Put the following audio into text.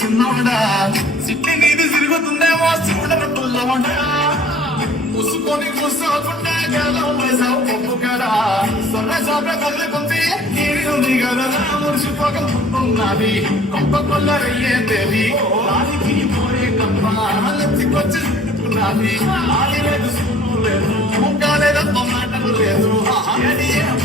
చిన్నవాడా సిట్టి నీది తిరుగుతుందేమో చూడరు పుల్లవాడా ముసుకొని కూర్చోకుండా గెలం వేసావు పప్పు కాడ సొన్న చాప కదులుకుంది నీడి ఉంది కదా మురిసిపోక ఉన్నది కొంప కొల్లరయ్యే దేవి రానికి పోయే కంప లెత్తికొచ్చి చుట్టుకున్నది ఆది లేదు సున్ను లేదు ముక్క లేదు మాటలు లేదు